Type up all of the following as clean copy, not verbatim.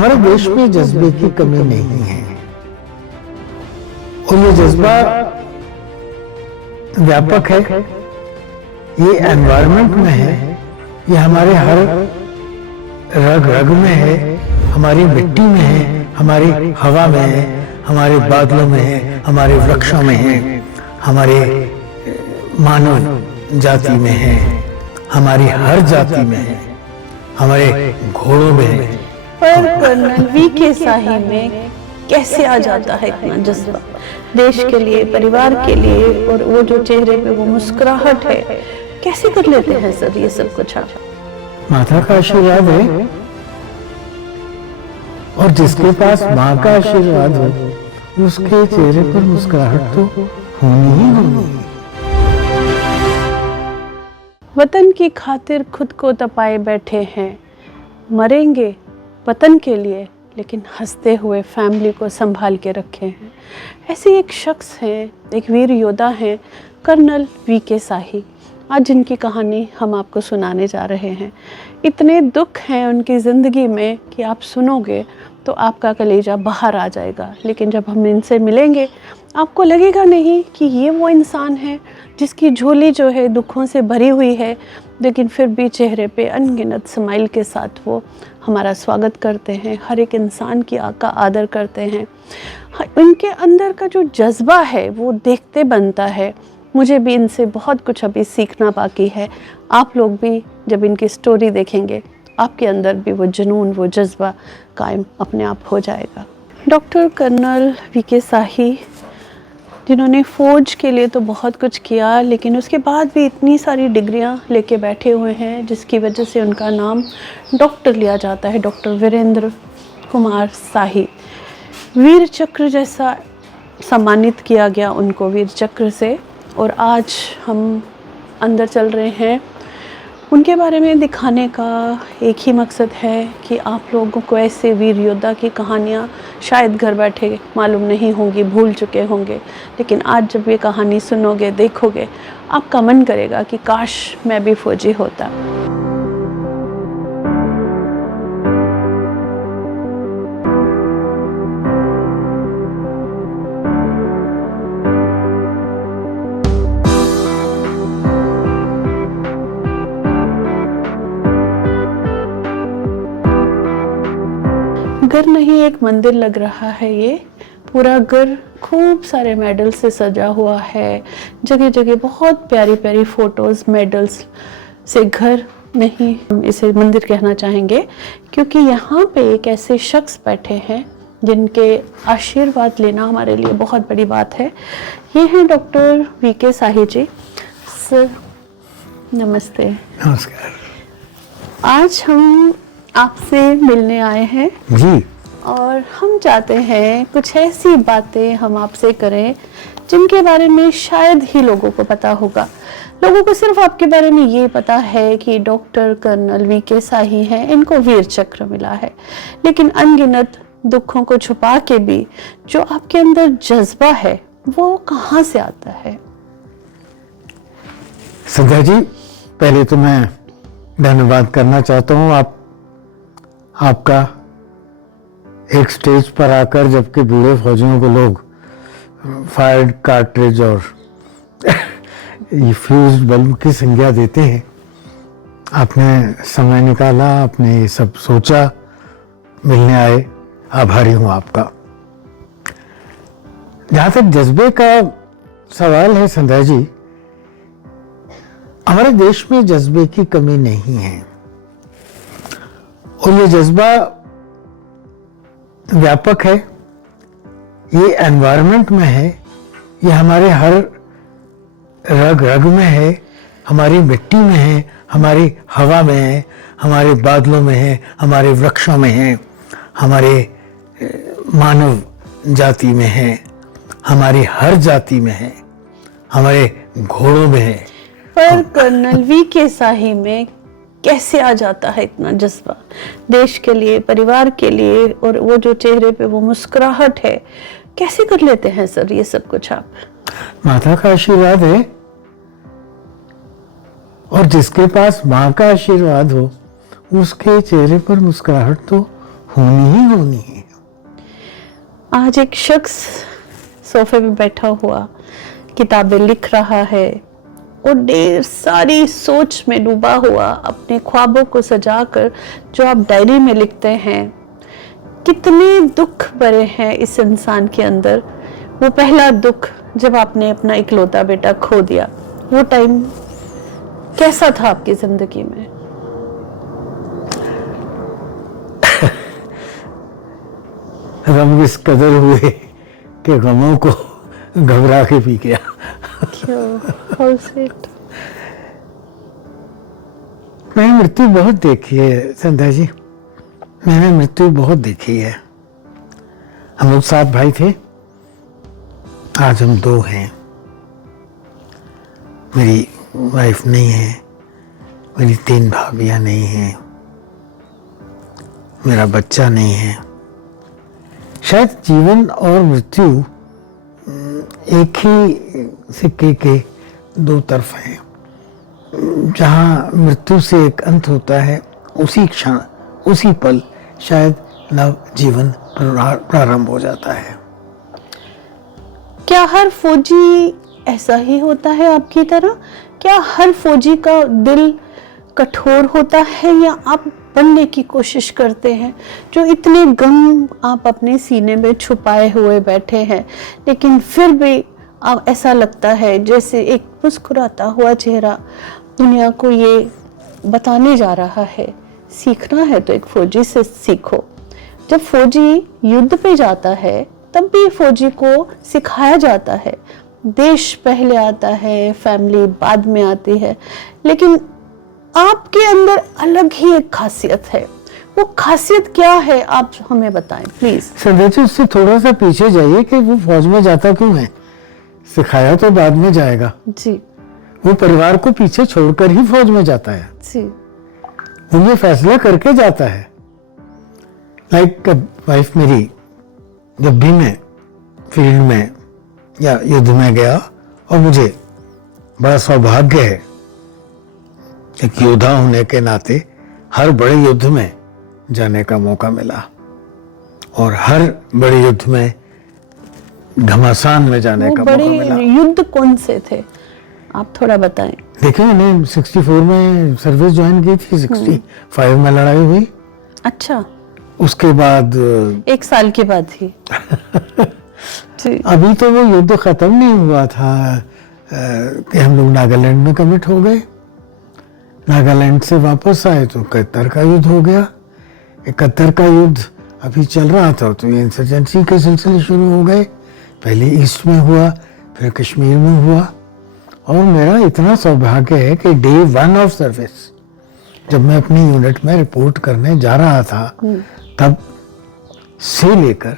हमारे देश में जज्बे की कमी नहीं है और ये जज्बा व्यापक है, ये एनवायरनमेंट में है, ये हमारे हर रग रग में है, हमारी मिट्टी में है, हमारी हवा में है, हमारे बादलों में है, हमारे वृक्षों में है, हमारे मानव जाति में है, हमारी हर जाति में है, हमारे घोड़ों में है। पर कर्नल वीके साही में कैसे आ जाता है इतना जज्बा देश के लिए, परिवार के लिए, और वो जो चेहरे पे वो मुस्कुराहट है, कैसे कर लेते हैं सर ये सब कुछ आप? माता का आशीर्वाद है और जिसके पास माँ का आशीर्वाद हो उसके चेहरे पर मुस्कुराहट तो होनी ही होनी। वतन की खातिर खुद को तपाए बैठे हैं, मरेंगे वतन के लिए, लेकिन हंसते हुए फैमिली को संभाल के रखे हैं। ऐसे एक शख्स हैं, एक वीर योद्धा हैं, कर्नल वीके साही। आज जिनकी कहानी हम आपको सुनाने जा रहे हैं। इतने दुख हैं उनकी ज़िंदगी में कि आप सुनोगे तो आपका कलेजा बाहर आ जाएगा, लेकिन जब हम इनसे मिलेंगे आपको लगेगा नहीं कि ये वो इंसान है जिसकी झोली जो है दुखों से भरी हुई है, लेकिन फिर भी चेहरे पे अनगिनत स्माइल के साथ वो हमारा स्वागत करते हैं, हर एक इंसान की का आदर करते हैं। उनके अंदर का जो जज्बा है वो देखते बनता है। मुझे भी इनसे बहुत कुछ अभी सीखना बाकी है। आप लोग भी जब इनकी स्टोरी देखेंगे आपके अंदर भी वो जुनून, वो जज्बा कायम अपने आप हो जाएगा। डॉक्टर कर्नल वीके साही जिन्होंने फ़ौज के लिए तो बहुत कुछ किया, लेकिन उसके बाद भी इतनी सारी डिग्रियां लेके बैठे हुए हैं जिसकी वजह से उनका नाम डॉक्टर लिया जाता है, डॉक्टर वीरेंद्र कुमार साही। वीर चक्र जैसा सम्मानित किया गया उनको, वीर चक्र से। और आज हम अंदर चल रहे हैं। उनके बारे में दिखाने का एक ही मकसद है कि आप लोगों को ऐसे वीर योद्धा की कहानियाँ शायद घर बैठे मालूम नहीं होंगी, भूल चुके होंगे, लेकिन आज जब ये कहानी सुनोगे, देखोगे, आपका मन करेगा कि काश मैं भी फौजी होता। घर नहीं एक मंदिर लग रहा है। ये पूरा घर खूब सारे मेडल से सजा हुआ है। जगह जगह बहुत प्यारी प्यारी फोटोज़, मेडल्स से घर नहीं, हम इसे मंदिर कहना चाहेंगे, क्योंकि यहाँ पे एक ऐसे शख्स बैठे हैं जिनके आशीर्वाद लेना हमारे लिए बहुत बड़ी बात है। ये हैं डॉक्टर वीके साही जी। सर नमस्ते। नमस्कार। आज हम आपसे मिलने आए हैं जी, और हम चाहते हैं कुछ ऐसी बातें हम आपसे करें जिनके बारे में शायद ही लोगों को पता होगा। लोगों को सिर्फ आपके बारे में ये पता है कि डॉक्टर कर्नल वीके साही हैं, इनको वीर चक्र मिला है, लेकिन अनगिनत दुखों को छुपा के भी जो आपके अंदर जज्बा है वो कहाँ से आता है? संध्या जी, पहले तो मैं धन्यवाद करना चाहता हूँ आपका एक स्टेज पर आकर, जबकि बूढ़े फौजियों को लोग फायर्ड कार्ट्रिज और ये फ्यूज बल्ब की संज्ञा देते हैं, आपने समय निकाला, आपने ये सब सोचा, मिलने आए, आभारी हूँ आपका। जहाँ तक जज्बे का सवाल है संध्या जी, हमारे देश में जज्बे की कमी नहीं है और ये जज्बा व्यापक है, ये एनवायरनमेंट में है, ये हमारे हर रग रग में है, हमारी मिट्टी में है, हमारी हवा में है, हमारे बादलों में है, हमारे वृक्षों में है, हमारे मानव जाति में है, हमारी हर जाति में है, हमारे घोड़ों में है। पर कर्नल वीके साही में कैसे आ जाता है इतना जज्बा देश के लिए, परिवार के लिए, और वो जो चेहरे पे वो मुस्कुराहट है, कैसे कर लेते हैं सर ये सब कुछ आप? माता का आशीर्वाद है और जिसके पास माँ का आशीर्वाद हो उसके चेहरे पर मुस्कुराहट तो होनी ही होनी है। आज एक शख्स सोफे पे बैठा हुआ किताबें लिख रहा है और ढेर सारी सोच में डूबा हुआ अपने ख्वाबों को सजाकर जो आप डायरी में लिखते हैं, कितने दुख भरे हैं इस इंसान के अंदर। वो पहला दुख जब आपने अपना इकलौता बेटा खो दिया, वो टाइम कैसा था आपकी जिंदगी में? गम इस कदर हुए कि गमों को घबरा के पी गया। क्यों? How sweet. मैंने मृत्यु बहुत देखी है संध्या जी, मैंने मृत्यु बहुत देखी है। हम लोग 7 भाई थे, आज हम 2 हैं। मेरी वाइफ नहीं है, मेरी 3 भाभियां नहीं हैं, मेरा बच्चा नहीं है। शायद जीवन और मृत्यु एक ही सिक्के के 2 तरफ हैं। जहाँ मृत्यु से एक अंत होता है, उसी क्षण उसी पल शायद नव जीवन प्रारंभ हो जाता है। क्या हर फौजी ऐसा ही होता है आपकी तरह? क्या हर फौजी का दिल कठोर होता है, या आप बनने की कोशिश करते हैं? जो इतने गम आप अपने सीने में छुपाए हुए बैठे हैं, लेकिन फिर भी आप ऐसा लगता है जैसे एक मुस्कुराता हुआ चेहरा दुनिया को ये बताने जा रहा है, सीखना है तो एक फौजी से सीखो। जब फौजी युद्ध पे जाता है तब भी फौजी को सिखाया जाता है, देश पहले आता है, फैमिली बाद में आती है, लेकिन आपके अंदर अलग ही एक खासियत है। वो खासियत क्या है, आप हमें बताएं प्लीज। संध्या जी, उससे थोड़ा सा पीछे जाइए कि वो फौज में जाता क्यों है? सिखाया तो बाद में जाएगा जी। वो परिवार को पीछे छोड़कर ही फौज में जाता है जी। वो ये फैसला करके जाता है। लाइक वाइफ मेरी, जब भी मैं फील्ड में या युद्ध में गया, और मुझे बड़ा सौभाग्य है एक योद्धा होने के नाते हर बड़े युद्ध में जाने का मौका मिला, और हर बड़े युद्ध में घमासान में जाने का मौका मिला। युद्ध कौन से थे, आप थोड़ा बताएं। देखिए, मैंने 64 में सर्विस ज्वाइन की थी, 65 में लड़ाई हुई। अच्छा, उसके बाद 1 साल के बाद ही जी। अभी तो वो युद्ध खत्म नहीं हुआ था कि हम लोग नागालैंड में कमिट हो गए। नागालैंड से वापस आए तो 71 का युद्ध हो गया। 71 का युद्ध अभी चल रहा था तो ये इंसर्जेंसी के सिलसिले शुरू हो गए। पहले ईस्ट में हुआ, फिर कश्मीर में हुआ, और मेरा इतना सौभाग्य है कि डे 1 ऑफ सर्विस जब मैं अपनी यूनिट में रिपोर्ट करने जा रहा था, तब से लेकर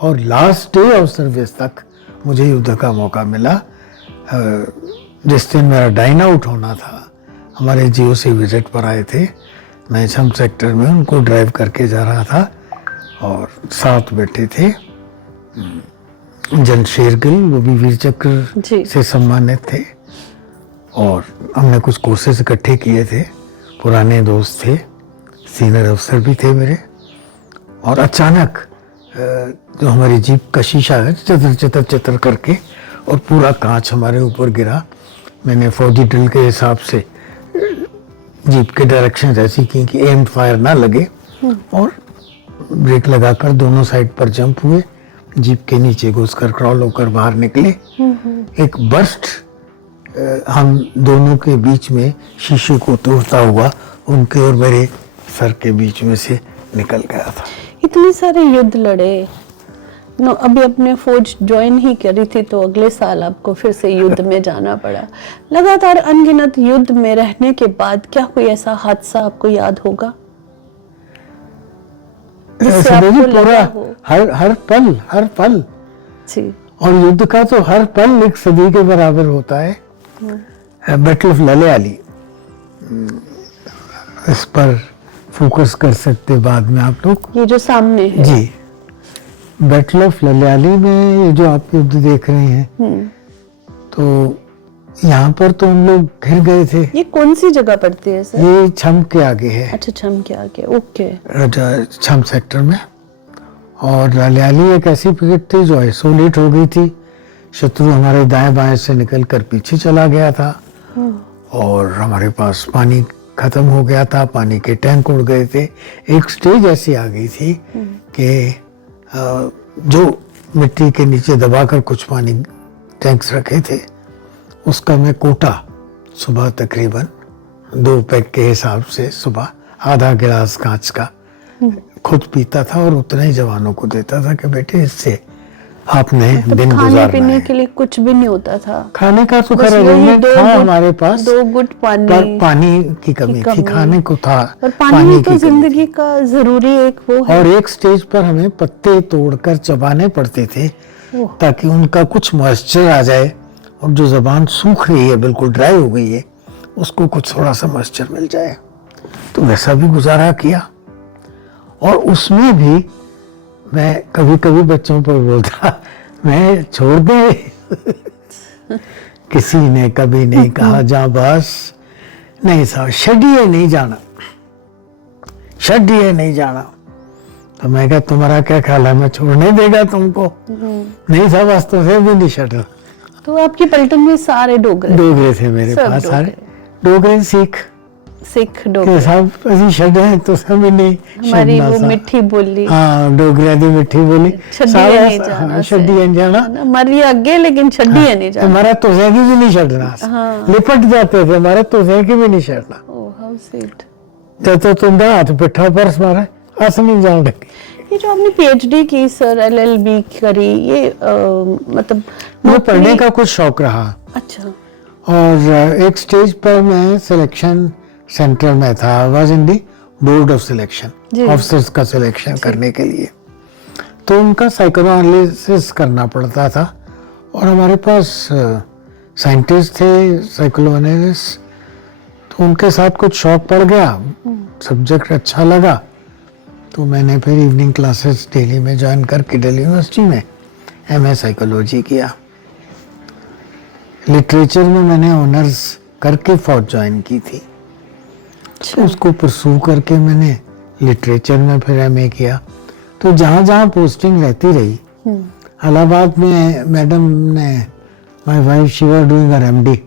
और लास्ट डे ऑफ सर्विस तक मुझे युद्ध का मौका मिला। जिस दिन मेरा डाइन आउट होना था, हमारे जीओसी विजिट पर आए थे, मैं छम सेक्टर में उनको ड्राइव करके जा रहा था, और 7 बेटे थे। जन शेरगिल, वो भी वीर चक्र से सम्मानित थे, और हमने कुछ कोर्सेज इकट्ठे किए थे, पुराने दोस्त थे, सीनियर अफसर भी थे मेरे। और अचानक जो हमारी जीप का शीशा है चतर चतर चतर करके और पूरा कांच हमारे ऊपर गिरा। मैंने फौजी ड्रिल के हिसाब से जीप के डायरेक्शन ऐसी की कि एम फायर ना लगे, और ब्रेक लगाकर दोनों साइड पर जंप हुए, जीप के नीचे घुसकर क्रॉल होकर बाहर निकले। एक बर्स्ट हम दोनों के बीच में शीशे को तोड़ता हुआ उनके और मेरे सर के बीच में से निकल गया था। इतने सारे युद्ध लड़े, अभी अपने फौज ज्वाइन ही करी थी तो अगले साल आपको फिर से युद्ध में जाना पड़ा। लगातार अनगिनत युद्ध में रहने के बाद क्या कोई ऐसा हादसा आपको याद होगा? पूरा हर पल जी। और युद्ध का तो हर पल एक सदी के बराबर होता है। बैटल ऑफ ललियाली, इस पर फोकस कर सकते बाद में आप लोग। ये जो सामने है जी, बैटल ऑफ ललियाली में ये जो आप युद्ध देख रहे हैं, तो यहाँ पर तो हम लोग घिर गए थे। ये कौन सी जगह पड़ती है सर? ये छम के आगे है। अच्छा, छम के आगे, ओके। छम सेक्टर में। और ललियाली एक ऐसी पिकेट थी जो आइसोलेट हो गई थी। शत्रु हमारे दाएं बाएं से निकलकर पीछे चला गया था और हमारे पास पानी खत्म हो गया था, पानी के टैंक उड़ गए थे। एक स्टेज ऐसी आ गई थी कि जो मिट्टी के नीचे दबाकर कुछ पानी टैंक्स रखे थे, उसका मैं कोटा सुबह तकरीबन 2 पैक के हिसाब से सुबह आधा गिलास कांच का खुद पीता था और उतना ही जवानों को देता था कि बेटे इससे आपने दिन खाने गुजारना पीने है। के लिए कुछ भी नहीं होता था। खाने का तो बस खैर वही अरेंजमेंट दो था गुट- हमारे पास, 2 गुट पानी। पर पानी की कमी थी, खाने को था। और पानी तो की कमी जिंदगी का जरूरी एक वो थी। है। और एक स्टेज पर हमें पत्ते तोड़कर चबाने पड़ते थे ओह। ताकि उनका कुछ मॉइस्चर आ जाए और जो जबान सूख रही है, बिल्कुल ड्राई हो गई है, उसको कुछ थोड़ा सा मॉइस्चर मिल जाए। तो वैसा भी गुजारा किया। और उसमें भी मैं कभी कभी बच्चों पर बोलता, मैं छोड़ दे। किसी ने कभी नहीं कहा जा बस, नहीं साहब शड्डिए नहीं जाना, शड्डिए नहीं जाना। तो मैं क्या, तुम्हारा क्या ख्याल है मैं छोड़ने देगा तुमको? नहीं साहब वास्तव से भी नहीं छड़ना। तो आपकी पलटन में सारे डोगरे डोगरे थे मेरे सब पास, सारे डोगरे। डोगरे सिख सिख के डोगरे, साहब असी छड़े हैं तो सब नहीं हमारी छड़ना वो सा। मिठी बोली। हाँ डोगरे दी मिठी बोली, छड्डिए नहीं जाना, छड्डिए नहीं जाना। मरिए अगे लेकिन छड्डिए नहीं जाना। हमारा तुझे की भी नहीं छड़ना। हाँ। लिपट जाते थे, हमारे तुझे की भी नहीं छड़ना। Oh how sweet. तो तुम हाथ पिठा पर मारा अस नहीं जान लगे। ये जो आपने पीएचडी की सर, एलएलबी करी, ये मतलब मुझे नौकरी- पढ़ने का कुछ शौक रहा अच्छा। और एक स्टेज पर मैं सिलेक्शन सेंटर में था, was in the board of selection, जी। ऑफिसर्स का सिलेक्शन करने के लिए। तो उनका साइको एनालिसिस करना पड़ता था और हमारे पास साइंटिस्ट थे, साइको एनालिस्ट। तो उनके साथ कुछ शौक पड़ गया, सब्जेक्ट अच्छा लगा। तो मैंने फिर इवनिंग क्लासेस दिल्ली में ज्वाइन करके दिल्ली यूनिवर्सिटी में एमए साइकोलॉजी किया। लिटरेचर में मैंने ऑनर्स करके फौज ज्वाइन की थी। तो उसको परसू करके मैंने लिटरेचर में फिर एमए किया। तो जहाँ जहाँ पोस्टिंग रहती रही, इलाहाबाद में मैडम ने, my wife she was doing her MD.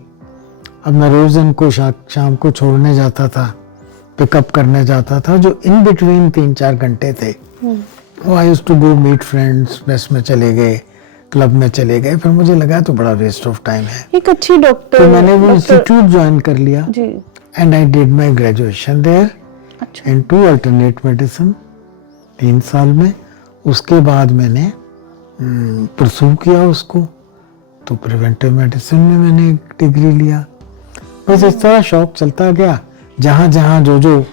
अब मैं रोज इनको शाम को छोड़ने जाता था, पिकअप करने जाता था, जो इन बिटवीन 3-4 घंटे थे। वो I used to go meet friends, mess में चले गए, क्लब में चले गए। फिर मुझे लगा तो बड़ा वेस्ट ऑफ टाइम है, एक अच्छी डॉक्टर, तो मैंने वो इंस्टीट्यूट ज्वाइन कर लिया जी। And I did my graduation there अच्छा। इन 2 अल्टरनेट मेडिसिन 3 साल में। उसके बाद मैंने परसू किया उसको, तो प्रिवेंटिव मेडिसिन में मैंने एक डिग्री लिया। बस इस तरह शौक चलता गया, जहाँ जहाँ जो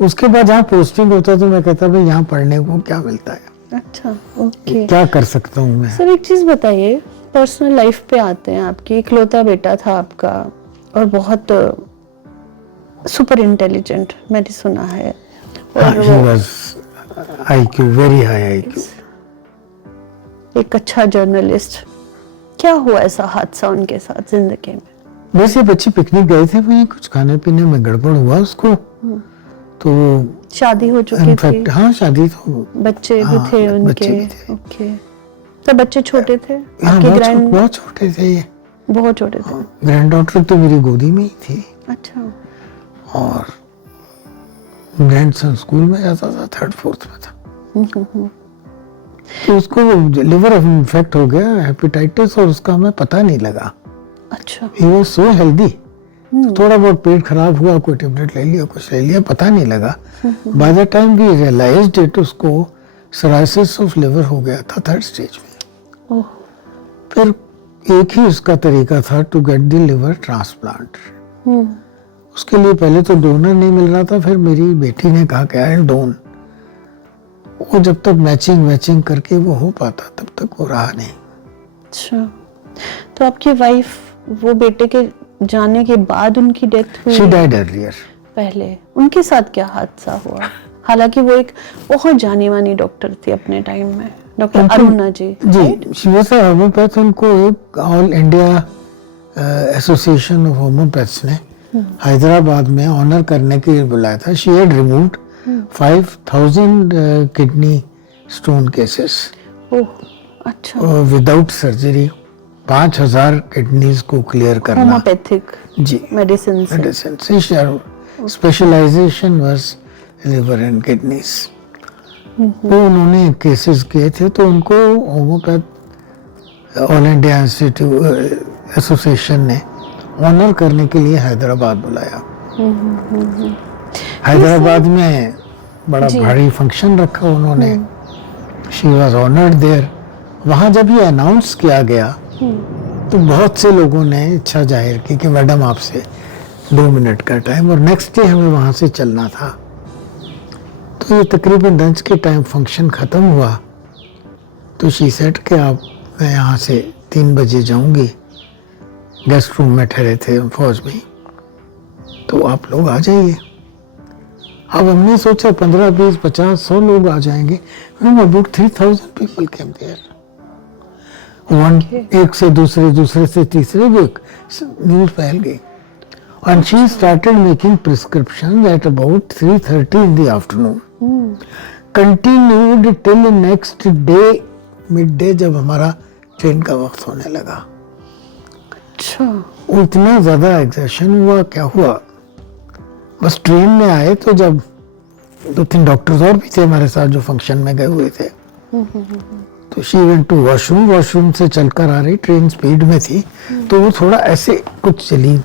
उसके बाद जहाँ पोस्टिंग होता तो मैं कहता भाई यहाँ पढ़ने को क्या मिलता है, अच्छा, ओके। क्या कर सकता हूँ मैं। सर एक चीज बताइए, पर्सनल लाइफ पे आते हैं। आपकी इकलौता बेटा था आपका और बहुत सुपर इंटेलिजेंट मैंने सुना है। और he was IQ, very high IQ। एक अच्छा जर्नलिस्ट। क्या हुआ ऐसा हादसा उनके साथ जिंदगी में? बस ये बच्चे पिकनिक गए थे, वहीं कुछ खाने पीने में गड़बड़ हुआ उसको। तो शादी हो चुकी थी? इनफैक्ट हाँ शादी तो, बच्चे भी हाँ, थे बच्चे उनके? भी थे। ओके। तो बच्चे छोटे थे? हाँ आपके ग्रैंड बहुत छोटे थे ये। बहुत छोटे थे? ग्रैंड डॉटर तो मेरी गोदी में ही थी अच्छा। और ग्रैंडसन स्कूल में जाता था, 3rd-4th में था। तो उसको लिवर इन्फेक्ट हो गया, हेपेटाइटिस, और उसका हमें पता नहीं लगा। अच्छा। He was so healthy. थोड़ा बहुत पेट खराब हुआ, कोई टेबलेट ले लिया, कुछ ले लिया, पता नहीं लगा। By the time we realised it, उसको सराइसिस ऑफ लिवर हो गया था 3rd स्टेज में। ओह। फिर एक ही उसका तरीका था to get the liver transplant. उसके लिए पहले तो डोनर नहीं मिल रहा था, फिर मेरी बेटी ने कहा कि आई डोन। वो जब तक मैचिंग करके वो हो पाता तब तक वो रहा नहीं। अच्छा, तो आपकी वाइफ वो बेटे के जाने के बाद उनकी डेथ हुई? She died earlier. पहले उनके साथ क्या हादसा हुआ? हालांकि वो एक बहुत जानी मानी डॉक्टर थी अपने टाइम में, डॉक्टर अरुणा जी। जी, शी वाज अ होम्योपैथ। उनको एक all India association of homeopaths ने हैदराबाद में ऑनर करने के लिए बुलाया था. She had removed 5000 kidney stone cases oh अच्छा. Without surgery. 5000 किडनीज को क्लियर करना. होम्योपैथिक जी मेडिसिन से. मेडिसिन से. Specialisation was liver and kidneys. वो उन्होंने केसेस किए थे तो उनको homeopath all India institute association ने ऑनर करने के लिए हैदराबाद बुलाया. हैदराबाद में बड़ा भारी फंक्शन रखा उन्होंने. She was honoured there. वहाँ जब ये अनाउंस किया गया तो बहुत से लोगों ने इच्छा जाहिर की कि मैडम आपसे 2 मिनट का टाइम. और नेक्स्ट डे हमें वहाँ से चलना था. तो ये तकरीबन लंच के टाइम फंक्शन ख़त्म हुआ तो शी सेड कि आप मैं यहाँ से 3 बजे जाऊँगी. गेस्ट रूम में ठहरे थे हम फौज में. तो आप लोग आ जाइए. अब हमने सोचा 15, 20, 50, 100 लोग आ जाएंगे. About 3000 people came there. एक से दूसरे से तीसरे भी न्यूज़ फैल गई. And she started making prescriptions at about 3:30 in the afternoon. Continued till next day midday जब हमारा ट्रेन का वक्त होने लगा. अच्छा. वो इतना ज़्यादा एग्जर्शन हुआ. क्या हुआ, बस ट्रेन में आए तो जब 2-3 डॉक्टर्स और भी थे हमारे साथ जो फंक्शन में गए हुए थे. तो शी वेंट टू वॉशरूम से चलकर आ रही. ट्रेन स्पीड में थी तो वो थोड़ा ऐसे कुछ चली.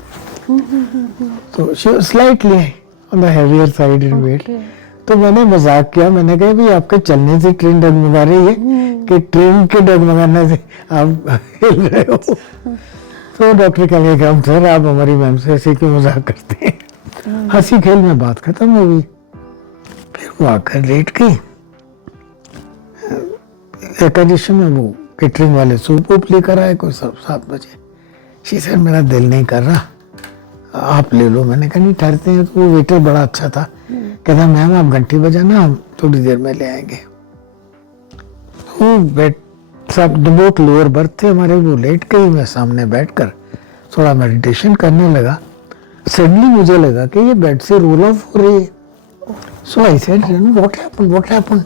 तो she was slightly on the heavier side in weight. तो मैंने मजाक किया. मैंने कहा भाई आपके चलने से ट्रेन डगमगा रही है कि ट्रेन के डगमगाने से आप हिल रहे हो. तो डॉक्टर कहने लगे हम सर आप हमारी मैम से ऐसे क्यों मजाक करते हैं. हंसी खेल में बात खत्म हो गई. फिर वो आकर लेट गई. एकादशी में वो केटरिंग वाले सूप वूप लेकर आए कोई 7 बजे. शी सेड मेरा दिल नहीं कर रहा आप ले लो. मैंने कहा नहीं ठहरते हैं. तो वो वेटर बड़ा अच्छा था. कहता मैम आप घंटी बजाना हम थोड़ी देर में ले आएंगे. वो बेड सब बहुत लोअर बर्थ थे हमारे. वो लेट गई. मैं सामने बैठकर थोड़ा मेडिटेशन करने लगा. सडनली मुझे लगा कि ये बेड से रोल ऑफ हो रही है. सो आई सेड व्हाट हैपेंड.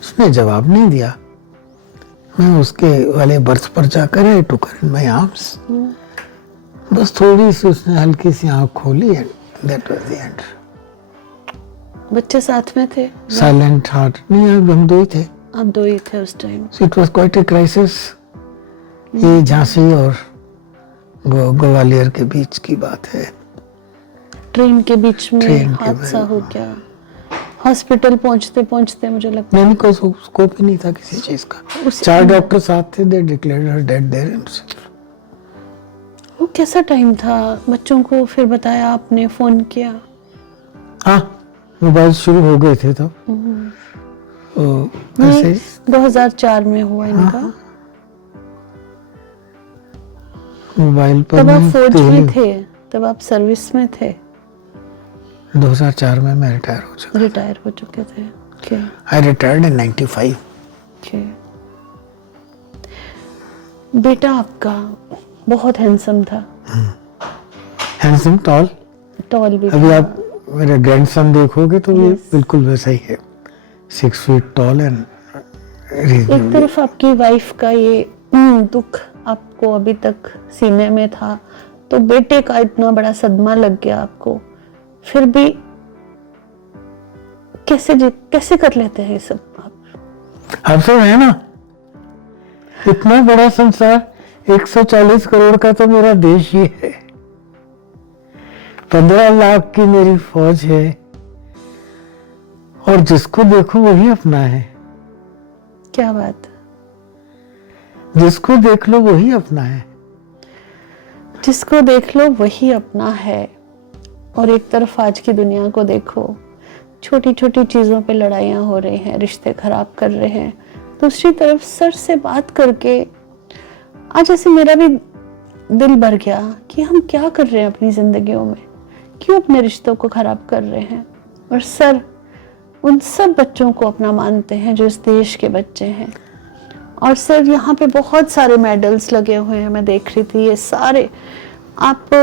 उसने जवाब नहीं दिया. मैं उसके वाले बर्थ पर जाकर आई टुक हर इन माय आर्म्स. बस थोड़ी सी उसने हल्की सी आंख खोली and that was the end. बच्चे साथ में थे? Silent heart. नहीं हम 2 ही थे. आप 2 ही थे उस time. It was quite a crisis. ये झांसी और ग्वालियर के बीच की बात है. ट्रेन के बीच में हादसा हो गया. हॉस्पिटल पहुंचते मुझे लगता नहीं कोई स्कोप ही नहीं था किसी चीज का. 4 डॉक्टर साथ थे. They declared her dead there himself. वो कैसा टाइम था? बच्चों को फिर बताया आपने? फोन किया? हाँ मोबाइल शुरू हो गए थे तब. नहीं 2004 में हुआ इनका. मोबाइल पर. तब आप फौज में थे? तब आप सर्विस में थे? 2004 में मैं रिटायर हो चुके थे. Okay. I retired in 95. Okay. बेटा आपका बहुत हैंडसम था. हैंडसम टॉल भी. अभी आप मेरे ग्रैंडसन देखोगे तो ये बिल्कुल वैसा ही है. 6 फीट टॉल एंड. एक तरफ आपकी वाइफ का ये दुख आपको अभी तक सीने में था तो बेटे का इतना बड़ा सदमा लग गया आपको. फिर भी कैसे कर लेते हैं ये सब आप सब है ना. इतना बड़ा संसार. 140 करोड़ का तो मेरा देश ही है. 15 लाख की मेरी फौज है और जिसको देखो वही अपना है. क्या बात. जिसको देख लो वही अपना है. जिसको देख लो वही अपना है. और एक तरफ आज की दुनिया को देखो. छोटी छोटी चीजों पे लड़ाइयाँ हो रही हैं. रिश्ते खराब कर रहे हैं. दूसरी तरफ सर से बात करके आज ऐसे मेरा भी दिल भर गया कि हम क्या कर रहे हैं अपनी जिंदगियों में. क्यों अपने रिश्तों को खराब कर रहे हैं. और सर उन सब बच्चों को अपना मानते हैं जो इस देश के बच्चे हैं. और सर यहाँ पे बहुत सारे मेडल्स लगे हुए हैं. मैं देख रही थी ये सारे आप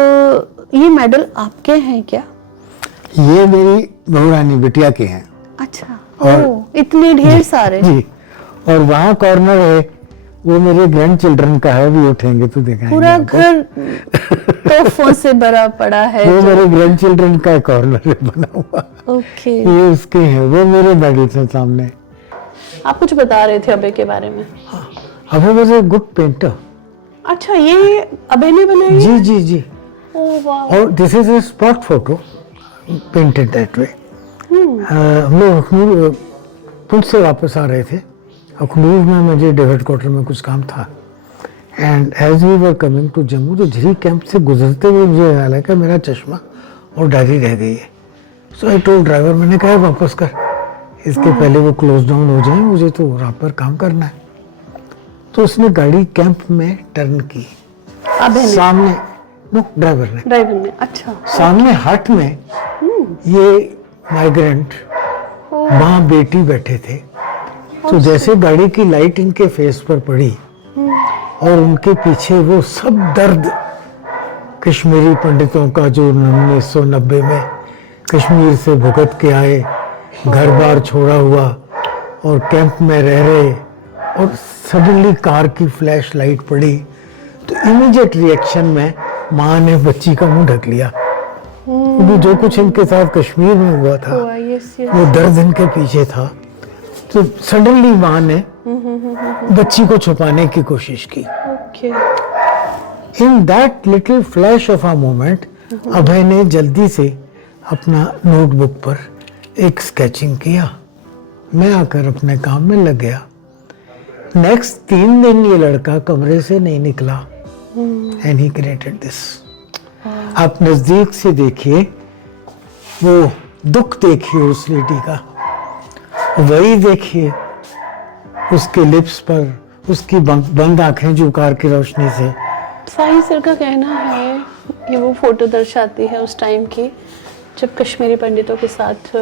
ये मेडल आपके हैं क्या? ये मेरी बहू रानी बिटिया के हैं। अच्छा। और- ओह, इतने ढेर सारे। जी, और वहाँ कॉर्नर है वो मेरे ग्रैंड चिल्ड्रन का है, भी उठेंगे तो दिखाएंगे पूरा आपको। घर तोहफों से भरा पड़ा है। वो जो- मेरे ग्रैंड चिल्ड्रन का कॉर्नर है बना हुआ। ओके। ये उसके हैं, वो मेरे मेडल्स हैं सामने। आप कुछ बता रहे थे अबे के बारे में। अभी वॉज ए गुड पेंटर। अच्छा, ये अबे ने बनाई है? जी जी जी। ओह वाह। और this is a spot photo painted that way. हम लोग अखनूर पुल से वापस आ रहे थे। अखनूर में मुझे डेविड क्वार्टर में कुछ काम था, and as we were coming to Jammu, तो झरी कैंप से गुजरते हुए मुझे ख्याल है कि मेरा चश्मा और डायरी रह गई है। सो आई टोल्ड ड्राइवर, मैंने कहा वापस कर, इसके पहले वो क्लोज डाउन हो जाए, मुझे तो रात पर काम करना है। तो उसने गाड़ी कैंप में टर्न की, अबे ने? सामने नो ड्राइवर ने, ड्राइवर ने। अच्छा। सामने हट में ये माइग्रेंट माँ बेटी बैठे थे। तो जैसे गाड़ी की लाइट इनके फेस पर पड़ी और उनके पीछे वो सब दर्द कश्मीरी पंडितों का जो 1990 में कश्मीर से भुगत के आए, घर बार छोड़ा हुआ और कैंप में रह रहे, और सडनली कार की फ्लैश लाइट पड़ी तो इमीडिएट रिएक्शन में माँ ने बच्ची का मुंह ढक लिया, क्योंकि जो कुछ इनके साथ कश्मीर में हुआ था हुआ, यस यस। वो दर्द इनके पीछे था। तो सडनली माँ ने बच्ची को छुपाने की कोशिश की। Okay. In that little flash of a moment Abhay ने जल्दी से अपना नोटबुक पर एक स्केचिंग किया। मैं आकर अपने काम में लग गया। नेक्स्ट 3 दिन ये लड़का कमरे से नहीं निकला, एंड ही क्रिएटेड दिस। आप नजदीक से देखिए, वो दुख देखिए उस लेडी का, वही देखिए उसके लिप्स पर उसकी बंद आंखें जो कार की रोशनी से। साहिल सर का कहना है कि वो फोटो दर्शाती है उस टाइम की जब कश्मीरी पंडितों के साथ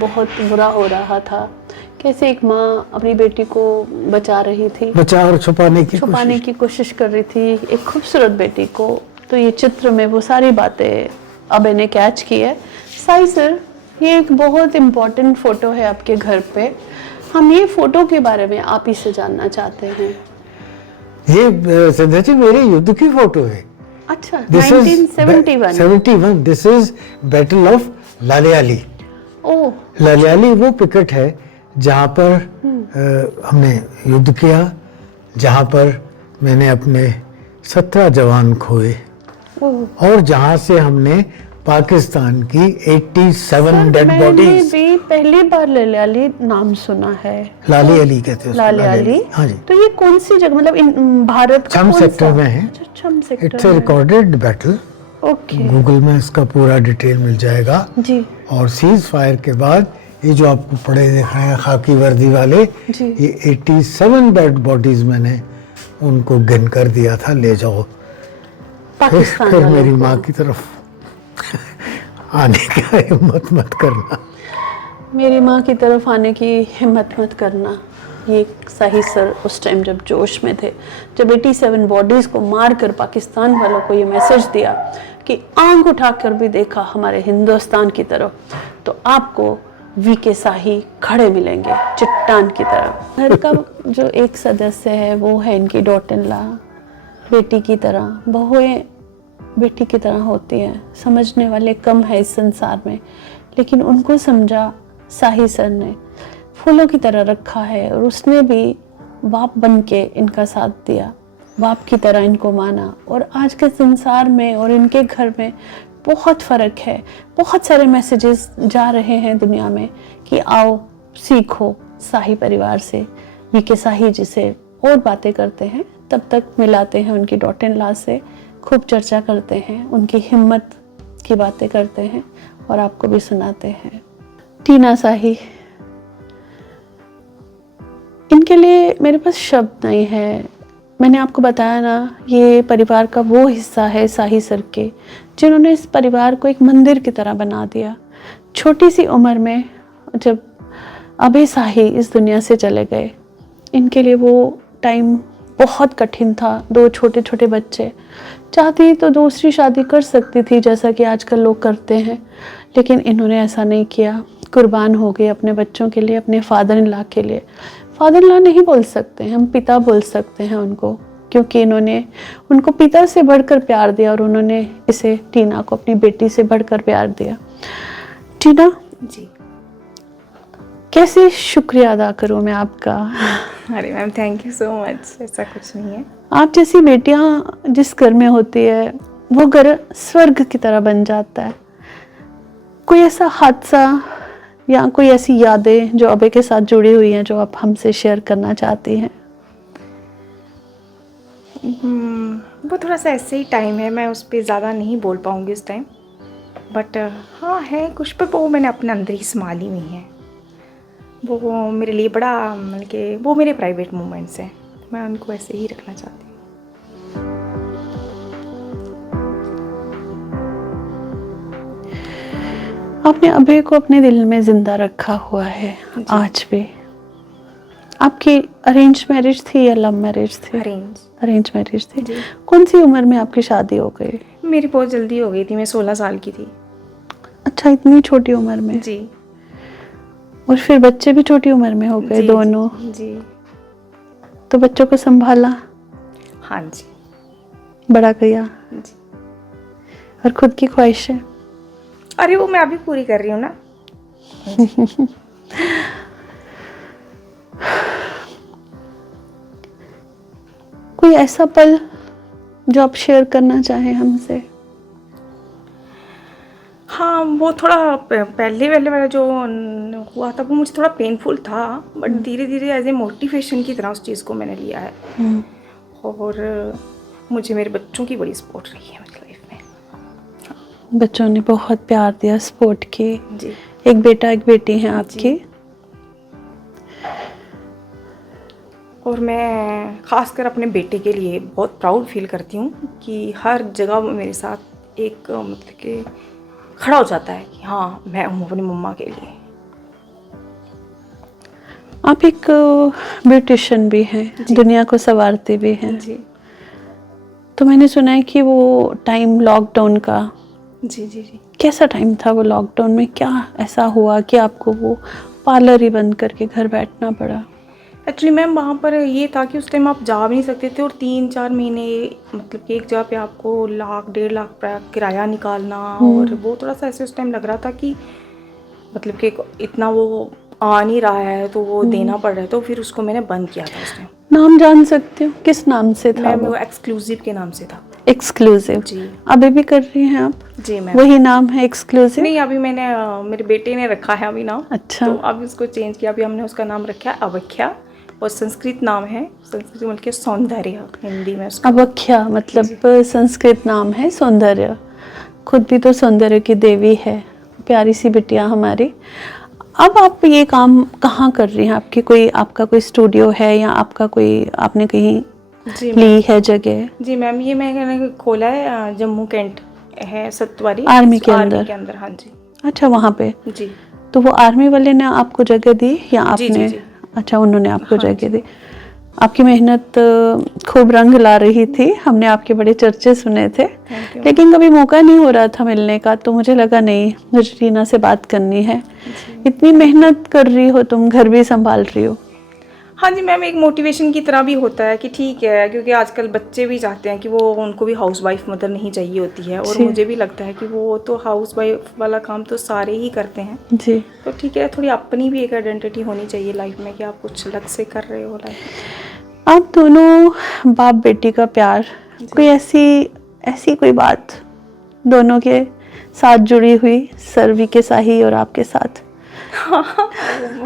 बहुत बुरा हो रहा था, कैसे एक माँ अपनी बेटी को बचा रही थी, बचा और छुपाने की कोशिश कर रही थी, एक खूबसूरत बेटी को। तो ये चित्र में वो सारी बातें अबे ने कैच की है। साहिल सर, ये एक बहुत इम्पोर्टेंट फोटो है आपके घर पे। हम ये फोटो के बारे में आप ही से जानना चाहते हैं। ये संध्या जी मेरे युद्ध की फोटो है। अच्छा, 1971। 71। This is battle of Laliali. Oh, Laliali वो पिकेट है जहाँ पर हमने युद्ध किया, जहाँ पर मैंने अपने 17 जवान खोए, ओह। और जहाँ से हमने पाकिस्तान की 87 डेड मैंने बॉडीज। भी पहली बार लालियाली नाम सुना है। लाली अली कहते हैं उसको, लालियाली। हाँ जी। तो ये कौन सी जगह, मतलब भारत का छम कौन सेक्टर सा? में है। अच्छा, छम सेक्टर इट्स ए में। Recorded battle. ओके गूगल में इसका पूरा डिटेल मिल जाएगा। जी और सीज फायर के बाद ये जो आपको पड़े दिख रहे हैं खाकी वर्दी वाले, जी। ये 87 डेड बॉडीज मैंने उनको गिन कर दिया था, ले जाओ। पाकिस्तान फिर वालों मेरी को। माँ की तरफ आने की हिम्मत मत करना। मेरी माँ की तरफ आने की हिम्मत मत करना। ये साहिल सर उस टाइम जब जोश में थे, जब 87 बॉडीज़ को मार कर पाकिस्तान वालों को ये मैसेज दिया कि आंख उठाकर भी देखा हमारे हिंदुस्तान की तरफ, तो आपको वीके साही खड़े मिलेंगे चट्टान की तरफ। घर का जो एक सदस्य है वो है इनकी डॉटर इन लॉ, बेटी की तरह। बहुएं बेटी की तरह होती हैं, समझने वाले कम है इस संसार में, लेकिन उनको समझा साहिल सर ने, फूलों की तरह रखा है, और उसने भी बाप बन के इनका साथ दिया, बाप की तरह इनको माना। और आज के संसार में और इनके घर में बहुत फ़र्क है। बहुत सारे मैसेजेस जा रहे हैं दुनिया में कि आओ सीखो शाही परिवार से। वीके शाही जिसे और बातें करते हैं, तब तक मिलाते हैं उनकी डॉटर इन लॉ से, खूब चर्चा करते हैं, उनकी हिम्मत की बातें करते हैं और आपको भी सुनाते हैं। टीना शाही, इनके लिए मेरे पास शब्द नहीं है। मैंने आपको बताया ना, ये परिवार का वो हिस्सा है साही सर के, जिन्होंने इस परिवार को एक मंदिर की तरह बना दिया। छोटी सी उम्र में जब अभय शाही इस दुनिया से चले गए, इनके लिए वो टाइम बहुत कठिन था। 2 छोटे छोटे बच्चे, चाहती तो दूसरी शादी कर सकती थी जैसा कि आजकल लोग करते हैं, लेकिन इन्होंने ऐसा नहीं किया। कुर्बान हो गए अपने बच्चों के लिए, अपने फादर इन लॉ के लिए। फादर इन लॉ नहीं बोल सकते, हम पिता बोल सकते हैं उनको, क्योंकि इन्होंने उनको पिता से बढ़कर प्यार दिया और उन्होंने इसे, टीना को, अपनी बेटी से बढ़कर प्यार दिया। टीना जी। कैसे शुक्रिया अदा करूं मैं आपका। अरे ma'am thank you so much. ऐसा कुछ नहीं है। आप जैसी बेटियां जिस घर में होती है वो घर स्वर्ग की तरह बन जाता है। कोई ऐसा हादसा या कोई ऐसी यादें जो अबे के साथ जुड़ी हुई हैं जो आप हमसे शेयर करना चाहती हैं? वो थोड़ा सा ऐसे ही टाइम है, मैं उस पर ज़्यादा नहीं बोल पाऊँगी इस टाइम, बट हाँ है कुछ, पर वो मैंने अपने अंदर ही संभाली हुई है। वो मेरे लिए बड़ा, मतलब कि वो मेरे प्राइवेट मोमेंट्स हैं, मैं उनको ऐसे ही रखना चाहती हूँ। आपने अभय को अपने दिल में जिंदा रखा हुआ है आज भी। आपकी अरेंज मैरिज थी या लव मैरिज थी? अरेंज मैरिज थी। कौन सी उम्र में आपकी शादी हो गई? मेरी बहुत जल्दी हो गई थी, मैं 16 साल की थी। अच्छा, इतनी छोटी उम्र में? जी। और फिर बच्चे भी छोटी उम्र में हो गए दोनों? जी। तो बच्चों को संभाला? हाँ जी। बड़ा किया? जी। और खुद की ख्वाहिशें? अरे वो मैं अभी पूरी कर रही हूँ ना। कोई ऐसा पल जो आप शेयर करना चाहें हमसे? हाँ, वो थोड़ा पहले वाला जो हुआ था वो मुझे थोड़ा पेनफुल था, बट धीरे धीरे एज ए मोटिवेशन की तरह उस चीज़ को मैंने लिया है। और मुझे मेरे बच्चों की बड़ी सपोर्ट रही है मेरी लाइफ में। बच्चों ने बहुत प्यार दिया, सपोर्ट की। जी। एक बेटा एक बेटी हैं आपकी। और मैं ख़ासकर अपने बेटे के लिए बहुत प्राउड फील करती हूँ कि हर जगह वो मेरे साथ एक मतलब कि खड़ा हो जाता है कि हाँ मैं हूँ अपनी मम्मा के लिए। आप एक ब्यूटिशियन भी हैं, दुनिया को संवारते भी हैं। जी। तो मैंने सुना है कि वो टाइम लॉकडाउन का, जी जी जी। कैसा टाइम था वो? लॉकडाउन में क्या ऐसा हुआ कि आपको वो पार्लर ही बंद करके घर बैठना पड़ा? एक्चुअली मैम वहाँ पर ये था कि उस टाइम आप जा भी नहीं सकते थे, और 3-4 महीने मतलब कि एक जगह पे आपको 1,00,000 1,50,000 किराया निकालना, और वो थोड़ा सा ऐसे उस टाइम लग रहा था कि मतलब कि इतना वो आ नहीं रहा है तो वो देना पड़ रहा है, तो फिर उसको मैंने बंद किया था उस टाइम। नाम जान सकती हूँ किस नाम से था? मैम वो एक्सक्लूसिव के नाम से था। एक्सक्लूसिव? जी। अभी भी कर रही हैं आप? जी मैम। वही नाम है एक्सक्लूसिव? नहीं, अभी मैंने मेरे बेटे ने रखा है अभी नाम। अच्छा। तो अभी उसको चेंज किया, अभी हमने उसका नाम रखा है अवख्या, और संस्कृत नाम है, संस्कृत मतलब के सौंदर्य, हिंदी में उसका। अवख्या मतलब संस्कृत नाम है सौंदर्य। खुद भी तो सौंदर्य की देवी है, प्यारी सी बिटिया हमारी। अब आप ये काम कहाँ कर रही हैं? आपका कोई स्टूडियो है या आपका कोई, आपने कहीं ली है जगह? जी मैम, ये मैंने खोला है जम्मू कैंट है, सत्वारी आर्मी के अंदर। हाँ जी। अच्छा, वहाँ पे? जी। तो वो आर्मी वाले ने आपको जगह दी या आपने? जी, जी। अच्छा, उन्होंने आपको जगह दी। आपकी मेहनत खूब रंग ला रही थी, हमने आपके बड़े चर्चे सुने थे, लेकिन कभी मौका नहीं हो रहा था मिलने का। तो मुझे लगा नहीं, मुझे टीना से बात करनी है। इतनी मेहनत कर रही हो तुम, घर भी संभाल रही हो। हाँ जी मैम, एक मोटिवेशन की तरह भी होता है कि ठीक है, क्योंकि आजकल बच्चे भी चाहते हैं कि वो, उनको भी हाउस वाइफ मदर नहीं चाहिए होती है, और मुझे भी लगता है कि वो तो हाउस वाइफ वाला काम तो सारे ही करते हैं जी। तो ठीक है, थोड़ी अपनी भी एक आइडेंटिटी होनी चाहिए लाइफ में कि आप कुछ अलग से कर रहे हो लाइफ में। आप दोनों बाप बेटी का प्यार, कोई ऐसी कोई बात दोनों के साथ जुड़ी हुई, सरवी के साही और आपके साथ? हाँ,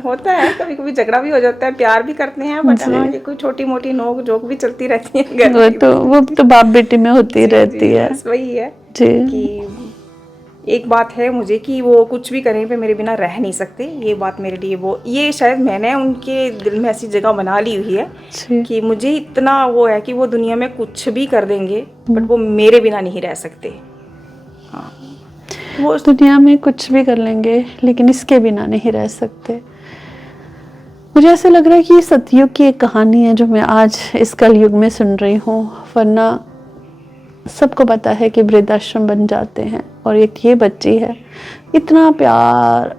होता है, कभी कभी झगड़ा भी हो जाता है, प्यार भी करते हैं, बट हाँ ये कोई छोटी मोटी नोक जोक भी चलती रहती है घर में। वो तो बाप बेटी में होती रहती है। बस वही है जी। कि एक बात है मुझे कि वो कुछ भी करें पे मेरे बिना रह नहीं सकते, ये बात मेरे लिए, वो ये शायद मैंने उनके दिल में ऐसी जगह बना ली हुई है कि मुझे इतना वो है कि वो दुनिया में कुछ भी कर देंगे बट वो मेरे बिना नहीं रह सकते। हाँ, वो दुनिया में कुछ भी कर लेंगे लेकिन इसके बिना नहीं रह सकते। मुझे ऐसा लग रहा है कि ये सतयुग की एक कहानी है जो मैं आज इस कलयुग में सुन रही हूँ, वरना सबको पता है कि वृद्धाश्रम बन जाते हैं। और एक ये बच्ची है, इतना प्यार,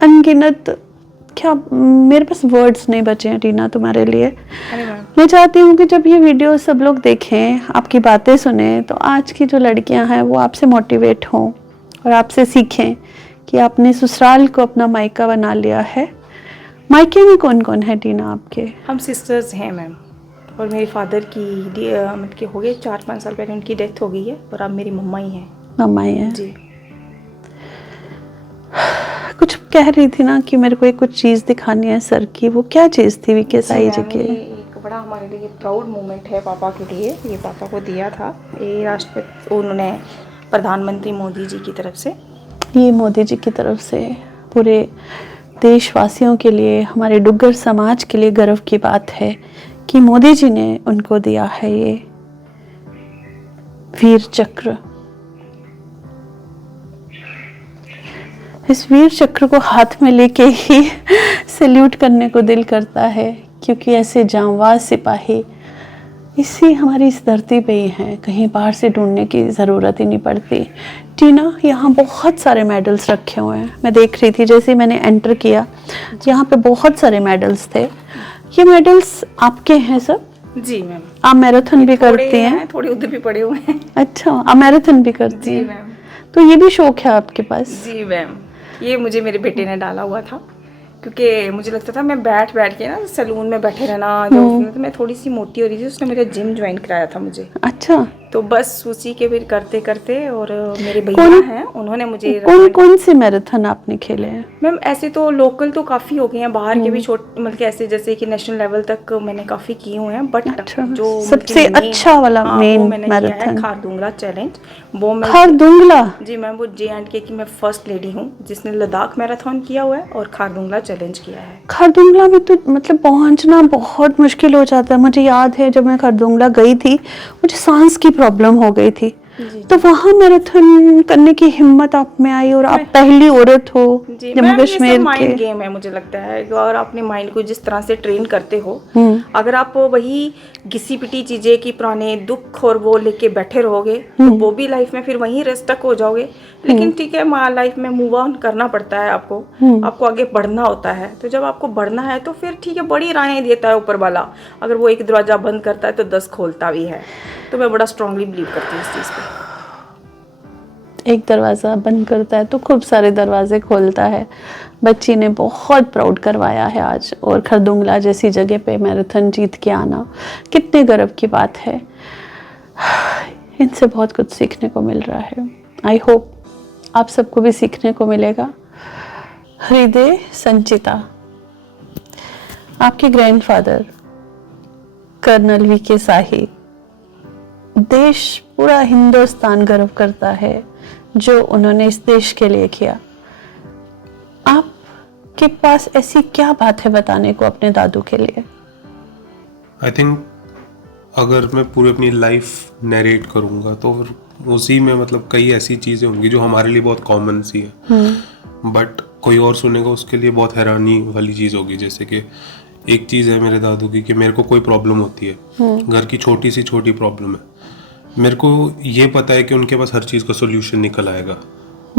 अनगिनत, क्या मेरे पास वर्ड्स नहीं बचे हैं टीना तुम्हारे लिए। अरे मैम, मैं चाहती हूँ कि जब ये वीडियो सब लोग देखें, आपकी बातें सुने, तो आज की जो लड़कियां हैं वो आपसे मोटिवेट हों और आपसे सीखें कि आपने ससुराल को अपना मायका बना लिया है। मायके में कौन कौन है टीना आपके? हम सिस्टर्स हैं मैम, और मेरे फादर की मतलब कि हो गए 4-5 साल पहले उनकी डेथ हो गई है, और अब मेरी मम्मा ही हैं। मम्मा ही है जी। कुछ कह रही थी ना कि मेरे को एक कुछ चीज़ दिखानी है सर की, वो क्या चीज़ थी वीके साई जी मैम, की? ये एक बड़ा हमारे लिए प्राउड मोमेंट है पापा के लिए। ये पापा को दिया था, ये राष्ट्रपति, उन्होंने प्रधानमंत्री मोदी जी की तरफ से। ये मोदी जी की तरफ से पूरे देशवासियों के लिए, हमारे डुग्गर समाज के लिए गर्व की बात है कि मोदी जी ने उनको दिया है ये वीर चक्र। इस वीर चक्र को हाथ में लेके ही सैल्यूट करने को दिल करता है, क्योंकि ऐसे जांबाज सिपाही इसी हमारी इस धरती पे ही हैं, कहीं बाहर से ढूंढने की ज़रूरत ही नहीं पड़ती। टीना, यहाँ बहुत सारे मेडल्स रखे हुए हैं, मैं देख रही थी जैसे मैंने एंटर किया, यहाँ पे बहुत सारे मेडल्स थे। ये मेडल्स आपके हैं सब? जी मैम। आप मैराथन भी करती हैं? थोड़े उधर भी पड़े हुए हैं। अच्छा, आप मैराथन भी करती जी हैं? मैम। तो ये भी शौक है आपके पास? जी मैम, ये मुझे मेरे बेटे ने डाला हुआ था, क्योंकि मुझे लगता था मैं बैठ के ना सैलून में बैठे रहना, तो मैं थोड़ी सी मोटी हो रही थी। उसने मेरा जिम ज्वाइन कराया था मुझे। अच्छा, तो बस उसी के फिर करते करते, और मेरे भैया हैं, उन्होंने मुझे कौन कौन से मैराथन आपने खेले हैं? मैम ऐसे तो लोकल तो काफ़ी हो गए हैं, बाहर के भी छोटे, मतलब कि ऐसे जैसे कि नेशनल लेवल तक मैंने काफ़ी किए हुए हैं। बट अच्छा, जो सबसे अच्छा वाला मेन वो मैंने किया है मैराथन खारदुंगला चैलेंज। वो मैं खारदुंगला? जी मैम, वो J&K की मैं फर्स्ट लेडी हूँ जिसने लद्दाख मैराथन किया हुआ है और खारदुंगला चैलेंज किया है। खारदुंगला में तो मतलब पहुंचना बहुत मुश्किल हो जाता है। मुझे याद है जब मैं खारदुंगला गई थी, मुझे सांस की प्रॉब्लम हो गई थी, तो वहाँ मैराथन करने की हिम्मत आप में आई, और आप पहली औरत हो जम्मू कश्मीर के। माइंड गेम है मुझे लगता है, और अपने माइंड को जिस तरह से ट्रेन करते हो, अगर आप वही घिसी पिटी चीजें की पुराने दुख और वो लेके बैठे रहोगे तो वो भी लाइफ में फिर वहीं रेस्टक हो जाओगे। लेकिन ठीक है, लाइफ में मूव ऑन करना पड़ता है आपको आगे बढ़ना होता है। तो जब आपको बढ़ना है तो फिर ठीक है, बड़ी राहें देता है ऊपर वाला। अगर वो एक दरवाजा बंद करता है तो 10 खोलता भी है। तो मैं बड़ा स्ट्रांगली बिलीव करती हूँ इस चीज़ पे। एक दरवाज़ा बंद करता है तो खूब सारे दरवाजे खोलता है। बच्ची ने बहुत प्राउड करवाया है आज, और खारदुंगला जैसी जगह पे मैराथन जीत के आना कितने गर्व की बात है। इनसे बहुत कुछ सीखने को मिल रहा है। आई होप आप सबको भी सीखने को मिलेगा। हृदय संचिता, आपके ग्रैंडफादर कर्नल वीके साही, देश पूरा हिंदुस्तान गर्व करता है जो उन्होंने इस देश के लिए किया। आपके पास ऐसी क्या बात है बताने को अपने दादू के लिए? आई थिंक अगर मैं पूरी अपनी लाइफ नरेट करूँगा तो फिर उसी में मतलब कई ऐसी चीज़ें होंगी जो हमारे लिए बहुत कॉमन सी है, बट कोई और सुनेगा उसके लिए बहुत हैरानी वाली चीज़ होगी। जैसे कि एक चीज़ है मेरे दादू की कि मेरे को कोई प्रॉब्लम होती है, घर की छोटी सी छोटी प्रॉब्लम है, मेरे को ये पता है कि उनके पास हर चीज़ का सोल्यूशन निकल आएगा।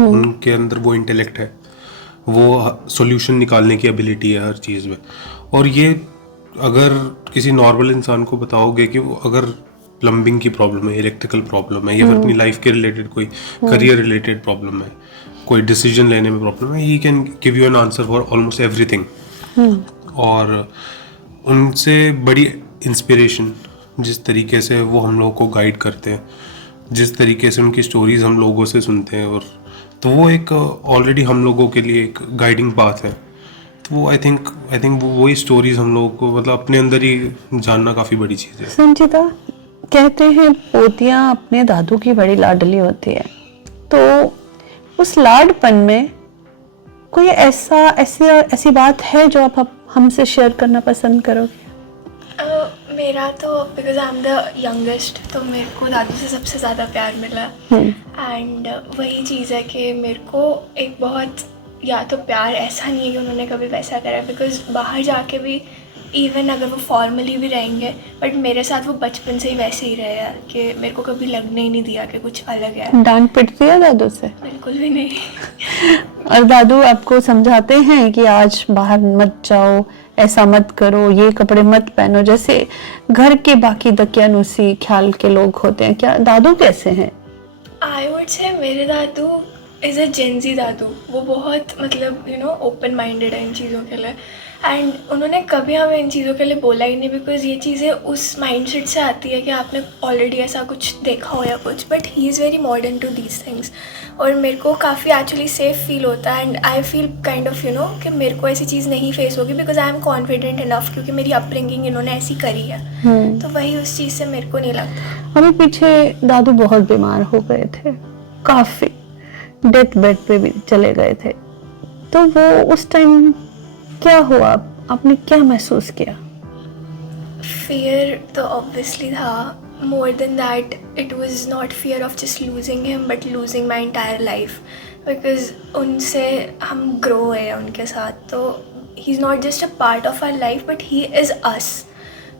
उनके अंदर वो इंटेलेक्ट है, वो सोल्यूशन निकालने की एबिलिटी है हर चीज़ में। और ये अगर किसी नॉर्मल इंसान को बताओगे कि वो अगर प्लम्बिंग की प्रॉब्लम है, इलेक्ट्रिकल प्रॉब्लम है, या फिर अपनी लाइफ के रिलेटेड कोई करियर रिलेटेड प्रॉब्लम है, कोई डिसीजन लेने में प्रॉब्लम है, he can give you an answer for almost everything. और उनसे बड़ी इंस्पिरेशन जिस तरीके से वो हम लोगों को गाइड करते हैं, जिस तरीके से उनकी स्टोरीज हम लोगों से सुनते हैं, और तो वो एक ऑलरेडी हम लोगों के लिए एक गाइडिंग पाथ है। तो वो आई थिंक वही स्टोरीज हम लोगों को मतलब अपने अंदर ही जानना काफ़ी बड़ी चीज़ है। संचिता, कहते हैं पोतियां अपने दादू की बड़ी लाडली होती है, तो उस लाडपन में कोई ऐसी बात है जो आप हमसे शेयर करना पसंद करोगे? मेरा तो because I am the youngest, तो मेरे को दादू से सबसे ज़्यादा प्यार मिला। एंड वही चीज़ है कि मेरे को एक बहुत या तो प्यार ऐसा नहीं है कि उन्होंने कभी वैसा करा, बिकॉज बाहर जाके भी इवन अगर वो फॉर्मली भी रहेंगे बट मेरे साथ वो बचपन से ही वैसे ही रहे हैं कि मेरे को कभी लगने ही नहीं दिया कि कुछ अलग है। डांट पिटती है दादू से? बिल्कुल भी नहीं। और दादू आपको समझाते हैं कि आज बाहर मत जाओ, ऐसा मत करो, ये कपड़े मत पहनो, जैसे घर के बाकी दकियानुसी ख्याल के लोग होते हैं? क्या दादू कैसे हैं? आई वुड से मेरे दादू इज़ अ जेंजी दादू। वो बहुत मतलब ओपन माइंडेड है इन चीज़ों के लिए, एंड उन्होंने कभी हमें इन चीज़ों के लिए बोला ही नहीं, बिकॉज ये चीज़ें उस माइंडसेट से आती है कि आपने ऑलरेडी ऐसा कुछ देखा हो या कुछ, but he is very modern to these things. और मेरे को काफ़ी एक्चुअली सेफ फील होता है, and I feel kind of कि मेरे को ऐसी चीज़ नहीं फेस होगी, because I am confident enough, क्योंकि मेरी अपब्रिंगिंग इन्होंने ऐसी करी है। तो वही उस चीज़ से मेरे को नहीं लगता। अभी पीछे दादू बहुत बीमार हो गए थे, काफी डेथ बेड पे भी चले गए थे, तो वो उस टाइम क्या हुआ? आपने क्या महसूस किया? फियर तो ऑब्वियसली था। More than that it was not fear of just losing him but losing my entire life, because उनसे हम ग्रो हुए उनके साथ, तो he is not just a part of our life but he is us.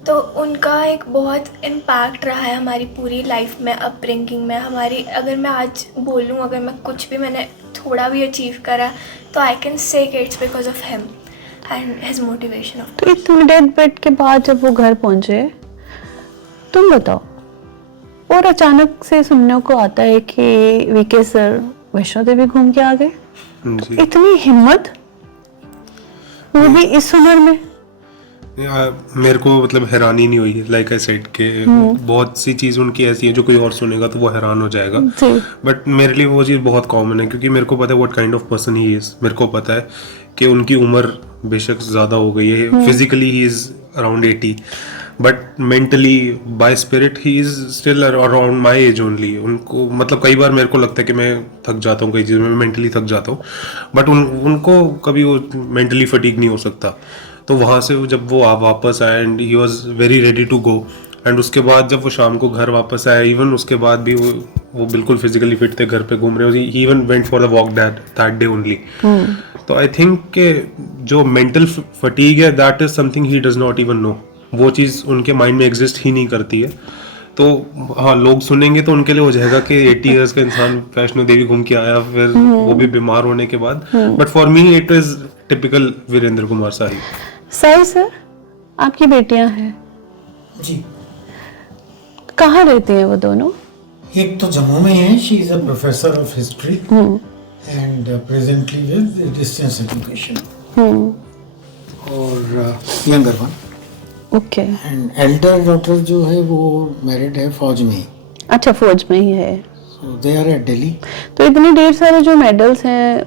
तो उनका एक बहुत इम्पैक्ट रहा है हमारी पूरी लाइफ में, अपब्रिंगिंग में हमारी। अगर मैं आज बोलूँ, अगर मैं कुछ भी मैंने थोड़ा भी अचीव करा, तो I can say it's because of him and his motivation of. तो इतने डेथ बेड के बाद जब वो घर पहुंचे, तुम बताओ, और अचानक से सुनने को आता है कि वीके सर वैष्णो देवी घूम के आ गए। जी। इतनी हिम्मत, वो भी इस उम्र में। मेरे को मतलब हैरानी नहीं हुई, लाइक आई सेड के बहुत सी चीज़ उनकी ऐसी है जो कोई और सुनेगा तो वो हैरान हो जाएगा, बट मेरे लिए वो चीज़ बहुत कॉमन है, क्योंकि मेरे को पता है what kind of person he is. मेरे को पता है कि उनकी उम्र बेशक ज़्यादा हो गई है, physically he is around 80, but mentally by spirit he is still around my age only. उनको मतलब कई बार मेरे को लगता है कि मैं थक जाता हूँ, कई चीज़ों में मेंटली थक जाता हूँ, बट उनको कभी वो मेंटली फटीग नहीं हो सकता। तो वहाँ से जब वो वापस आए and he was very ready to go, and उसके बाद जब वो शाम को घर वापस आया, इवन उसके बाद भी वो बिल्कुल फिजिकली फिट थे, घर पे घूम रहे, he even went for the walk that day only. तो आई थिंक कि जो मेंटल फटीग है that is something he does not even know, वो चीज़ उनके माइंड में एग्जिस्ट ही नहीं करती है। तो हाँ, लोग सुनेंगे तो उनके लिए हो जाएगा कि 80 इयर्स का इंसान वैष्णो देवी घूम के आया, फिर वो भी बीमार होने के बाद, but for me it is typical Virendra Kumar Sahi. Sai sir, आपकी बेटियां हैं जी। कहाँ रहती हैं वो दोनों? एक तो जम्मू में है, she is a professor of history and presently with distance education, और younger one. Okay. And elder daughter जो है वो मैरिड है, फौज में ही। अच्छा, फौज में ही है। सो दे आर एट दिल्ली। तो इतने ढेर सारे जो मेडल्स हैं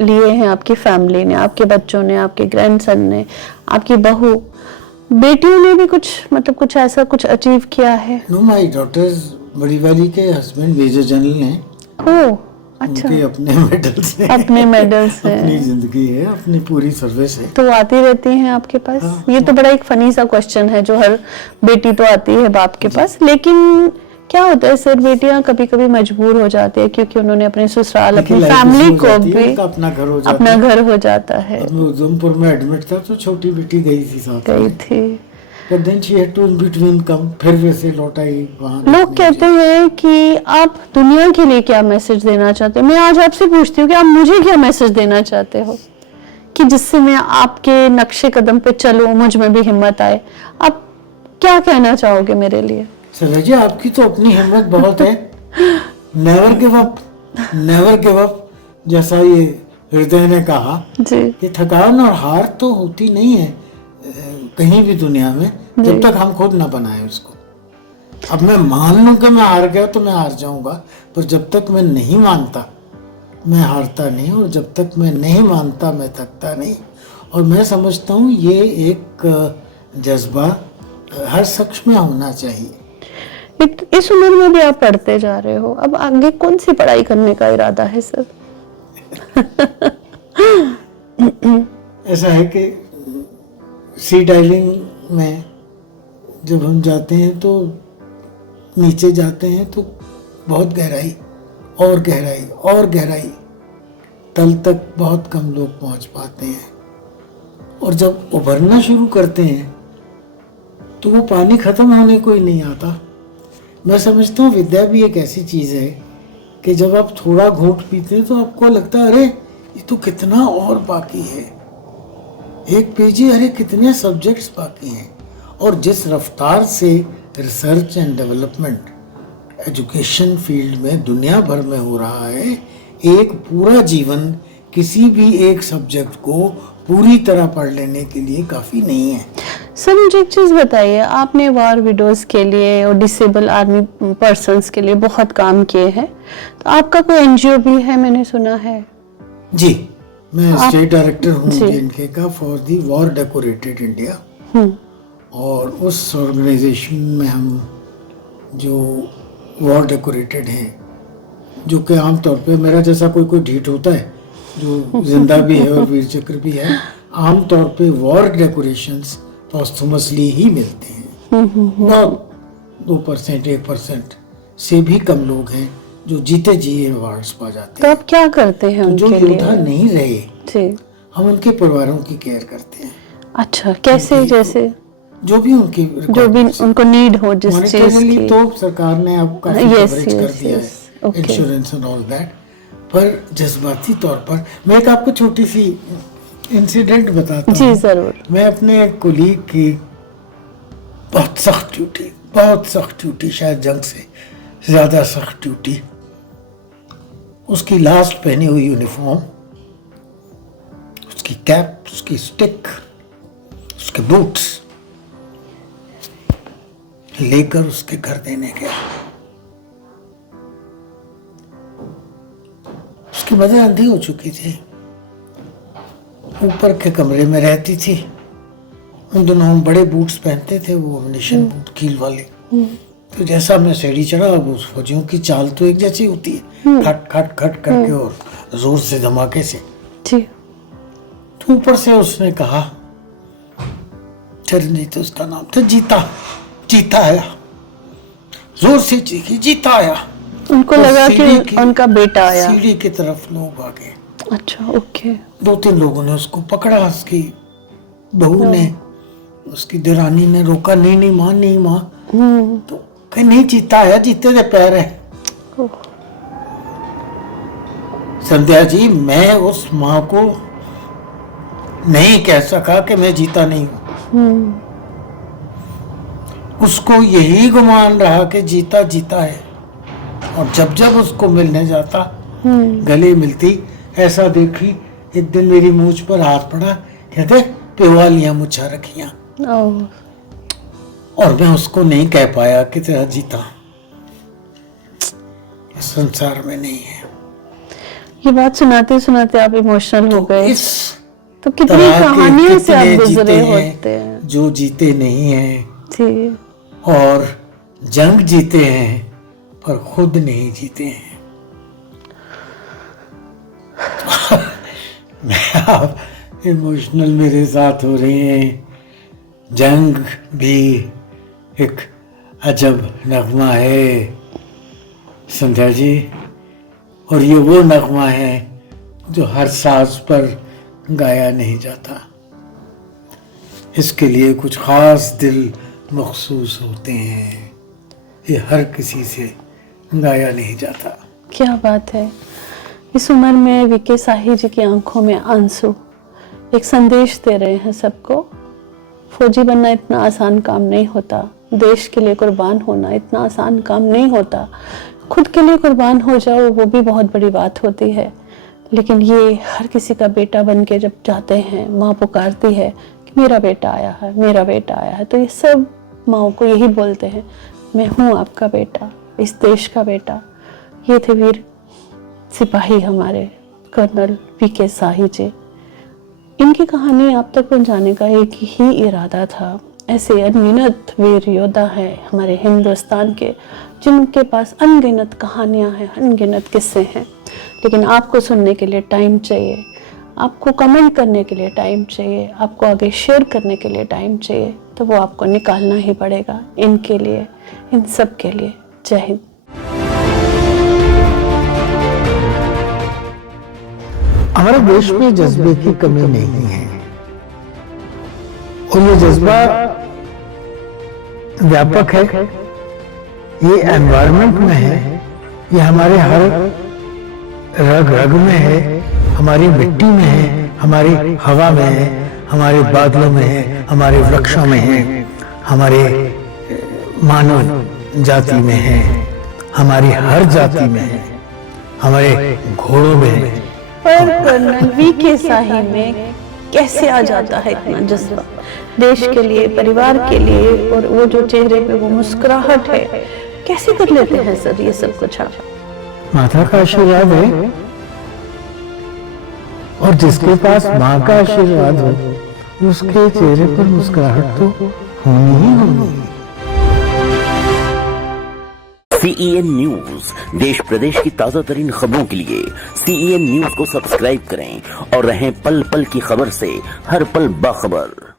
लिए हैं आपकी फैमिली ने, आपके बच्चों ने, आपके ग्रैंडसन ने, आपकी बहू, बेटियों ने भी कुछ मतलब कुछ ऐसा कुछ अचीव किया है? नो, माय डॉटर्स, बड़ी वाली के हस्बैंड मेजर जनरल हैं। ओह अच्छा, उनके अपने मेडल्स हैं। अपने मेडल्स हैं, अपनी जिंदगी है, अपनी पूरी सर्विस है। तो वो आती रहती हैं आपके पास? ये तो बड़ा एक फनी सा क्वेश्चन है, जो हर बेटी तो आती है बाप के पास, लेकिन क्या होता है सर, बेटियां कभी कभी मजबूर हो जाती है, क्योंकि उन्होंने अपने ससुराल, अपनी फैमिली को भी अपना घर हो जाता है। है। उधमपुर में एडमिट था तो छोटी बेटी गई थी साथ गई में। थी, But then she had to in between come, फिर वैसे लौट आई वहाँ। लोग कहते हैं कि आप दुनिया के लिए क्या मैसेज देना चाहते हो? मैं आज आपसे पूछती हूँ कि आप मुझे क्या मैसेज देना चाहते हो, कि जिससे मैं आपके नक्शे कदम पे चलूं, मुझ में भी हिम्मत आए। आप क्या कहना चाहोगे मेरे लिए? सर जी, आपकी तो अपनी हिम्मत बहुत है। Never give up, never give up, जैसा ये हृदय ने कहा जी, कि थकान और हार तो होती नहीं है कहीं भी दुनिया में, जब तक हम खुद ना बनाए उसको। अब मैं मान लूं कि मैं हार गया तो मैं हार जाऊंगा, पर जब तक मैं नहीं मानता मैं हारता नहीं, और जब तक मैं नहीं मानता मैं थकता नहीं। और मैं समझता हूँ ये एक जज्बा हर शख्स में होना चाहिए। इस उम्र में भी आप पढ़ते जा रहे हो, अब आगे कौन सी पढ़ाई करने का इरादा है सर? ऐसा है कि सी डाइलिंग में जब हम जाते हैं तो नीचे जाते हैं तो बहुत गहराई और गहराई और गहराई, तल तक बहुत कम लोग पहुंच पाते हैं, और जब उभरना शुरू करते हैं तो वो पानी खत्म होने को ही नहीं आता। मैं समझता हूँ विद्या भी एक ऐसी चीज़ है कि जब आप थोड़ा घूंट पीते हैं तो आपको लगता है अरे ये तो कितना और बाकी है, एक पेज ही, अरे कितने सब्जेक्ट्स बाकी हैं। और जिस रफ्तार से research and development education field में दुनिया भर में हो रहा है, एक पूरा जीवन किसी भी एक सब्जेक्ट को पूरी तरह पढ़ लेने के लिए काफ़ी नहीं है। सर मुझे एक चीज़ बताइए, आपने वार विडोज के लिए और डिसेबल आर्मी पर्सन्स के लिए बहुत काम किए हैं, तो आपका कोई एनजीओ भी है मैंने सुना है? जी, मैं स्टेट डायरेक्टर हूँ जी। JNK का for the war decorated India, और उस ऑर्गेनाइजेशन में हम जो वॉर डेकोरेटेड हैं, जो कि आमतौर पे मेरा जैसा कोई ढीठ होता है जो जिंदा भी है और वीर चक्र भी है, आमतौर पे वॉर डेकोरेशंस पॉस्टमसली ही मिलते हैं। बहुत 2% 1% से भी कम लोग हैं जो जीते जी अवार्ड्स पा जाते तो हैं। आप क्या करते हैं तो जो उनके योद्धा लिए? नहीं रहे, जी, हम उनके परिवारों की केयर करते हैं। अच्छा, कैसे? जैसे जो भी उनकी जो भी उनको नीड हो जिस चीज मॉनेटरीली की। तो सरकार ने अब काफी Yes, कवरेज कर yes, दिया yes. है, Okay. Insurance and all that. पर जज्बाती तौर पर मैं एक आपको छोटी सी इंसिडेंट बताता जी हूँ। जरूर। मैं अपने कोलीग की बहुत सख्त ड्यूटी, शायद जंग से ज्यादा सख्त ड्यूटी, उसकी लास्ट पहनी हुई यूनिफॉर्म, उसकी कैप, उसकी स्टिक, उसके बूट्स लेकर उसके घर देने गया। उसकी मदर अंधी हो चुकी थी, ऊपर के कमरे में रहती थी। उन दिनों हम बड़े बूट्स पहनते थे, वो अम्युनिशन बूट कील वाले। तो जैसा मैं सीढ़ी चढ़ा, अब उस फौजियों की चाल तो एक जैसी होती है, खट खट खट करके और जोर से धमाके से। जी, तो ऊपर से उसने कहा, चरणजीत उसका नाम था, जीता आया, जोर से चीखी, जीता आया। उनको और लगा सीढ़ी कि उनका बेटा आया। सीढ़ी की तरफ लोग आ गए। अच्छा, ओके। 2-3 लोगों ने उसको पकड़ा, उसकी बहू ने, उसकी देरानी ने रोका, नहीं माँ, नहीं माँ। तो कहीं नहीं, जीता आया, जीते दे पैर है। ओह। संध्या जी, मैं उस माँ को नहीं कह सका कि मैं जीता नहीं हूँ। उसको यही गुमान रहा कि जीता है, और जब उसको मिलने जाता, गले मिलती, ऐसा देखी, एक दिन मेरी मूंछ पर हाथ पड़ा, कहते पेवालियां मुझा रखियां, ओह, और मैं उसको नहीं कह पाया कि तेरा जीता इस संसार में नहीं है। ये बात सुनाते सुनाते आप इमोशनल हो गए। इस तो कितनी तरह के कहानियों से आप कितने गुजरे जीते होते हैं हैं। जो जीते नहीं हैं, जी, और जंग जीते हैं पर खुद नहीं जीते हैं। मैं आप इमोशनल मेरे साथ हो रहे हैं। जंग भी एक अजब नगमा है संध्या जी, और ये वो नगमा है जो हर साज पर गाया नहीं जाता। इसके लिए कुछ खास दिल मखसूस होते हैं, ये हर किसी से गाया नहीं जाता। क्या बात है। इस उम्र में वीके साही जी की आंखों में आंसू एक संदेश दे रहे हैं सबको। फौजी बनना इतना आसान काम नहीं होता, देश के लिए कुर्बान होना इतना आसान काम नहीं होता। खुद के लिए कुर्बान हो जाओ वो भी बहुत बड़ी बात होती है, लेकिन ये हर किसी का बेटा बन के जब जाते हैं, माँ पुकारती है कि मेरा बेटा आया है, मेरा बेटा आया है, तो ये सब माँओं को यही बोलते हैं, मैं हूँ आपका बेटा, इस देश का बेटा। ये थे वीर सिपाही हमारे कर्नल वीके साही जी। इनकी कहानी आप तक पहुंचाने का एक ही इरादा था। ऐसे अनगिनत वीर योद्धा हैं हमारे हिंदुस्तान के, जिनके पास अनगिनत कहानियां हैं, अनगिनत किस्से हैं, लेकिन आपको सुनने के लिए टाइम चाहिए, आपको कमेंट करने के लिए टाइम चाहिए, आपको आगे शेयर करने के लिए टाइम चाहिए, तो वो आपको निकालना ही पड़ेगा इनके लिए, इन सब के लिए। जय हिंद। हमारे देश में जज्बे की कमी नहीं है और ये जज्बा व्यापक है, ये एनवायरनमेंट में है, ये हमारे हर रग रग में है, हमारी मिट्टी में है, हमारी हवा में है, हमारे बादलों में है, हमारे वृक्षों में है, हमारे मानव जाति में है, हमारी हर जाति में है, हमारे घोड़ों में है। पर कर्नल वी.के. शाही में कैसे आ जाता है इतना जज्बा देश के लिए, परिवार के लिए, और वो जो चेहरे पे वो मुस्कुराहट है, कैसे कर लेते हैं सर ये सब कुछ आप? माता का आशीर्वाद है, और जिसके पास माँ का आशीर्वाद हो उसके चेहरे पर मुस्कुराहट तो होनी ही होनी। CEN न्यूज, देश प्रदेश की ताजा तरीन खबरों के लिए CEN न्यूज को सब्सक्राइब करें और रहें पल पल की खबर से हर पल बाखबर।